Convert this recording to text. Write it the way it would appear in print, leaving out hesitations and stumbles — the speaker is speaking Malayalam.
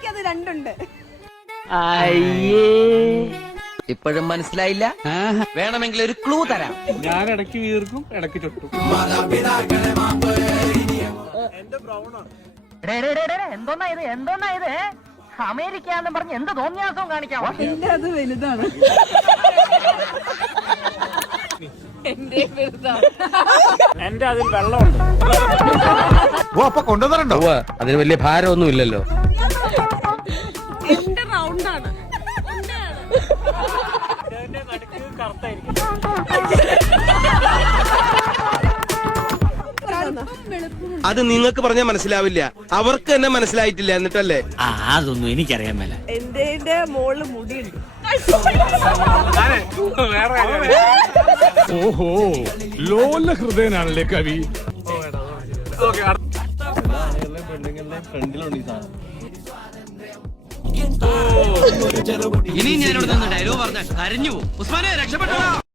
എനിക്കത് രണ്ടുണ്ട്. ഇപ്പോഴും മനസ്സിലായില്ല? വേണമെങ്കിൽ ഒരു ക്ലൂ തരാം. ഞാൻ ഇടയ്ക്ക് വീർക്കും, ഇടയ്ക്ക് ചൊട്ടും. എന്തോന്നാ ഇത് അമേരിക്ക എന്ന് പറഞ്ഞ് എന്ത് തോന്നിയാസവും കാണിക്കാം. എന്റെ അത് വലുതാണ്. എന്റെ അതിൽ വെള്ളമുണ്ട്. കൊണ്ടുവന്നിട്ടുണ്ടോ? അതിന് വലിയ ഭാരമൊന്നും ഇല്ലല്ലോ. എന്റെ റൗണ്ടാണ്. അത് നിങ്ങൾക്ക് പറഞ്ഞാൽ മനസ്സിലാവില്ല, അവർക്ക് തന്നെ മനസ്സിലായിട്ടില്ല. എന്നിട്ടല്ലേ? അതൊന്നും എനിക്കറിയാൻ മേല. എന്റെ മോളില് മുടിയുണ്ട്. ഓഹോ, ലോല ഹൃദയനാണല്ലേ കവി. ഇനി ഞാനിവിടെ നിന്ന് ഡയലോഗ് പറഞ്ഞ കരഞ്ഞു പോകും. ഉസ്മാനെ രക്ഷപ്പെട്ടോ.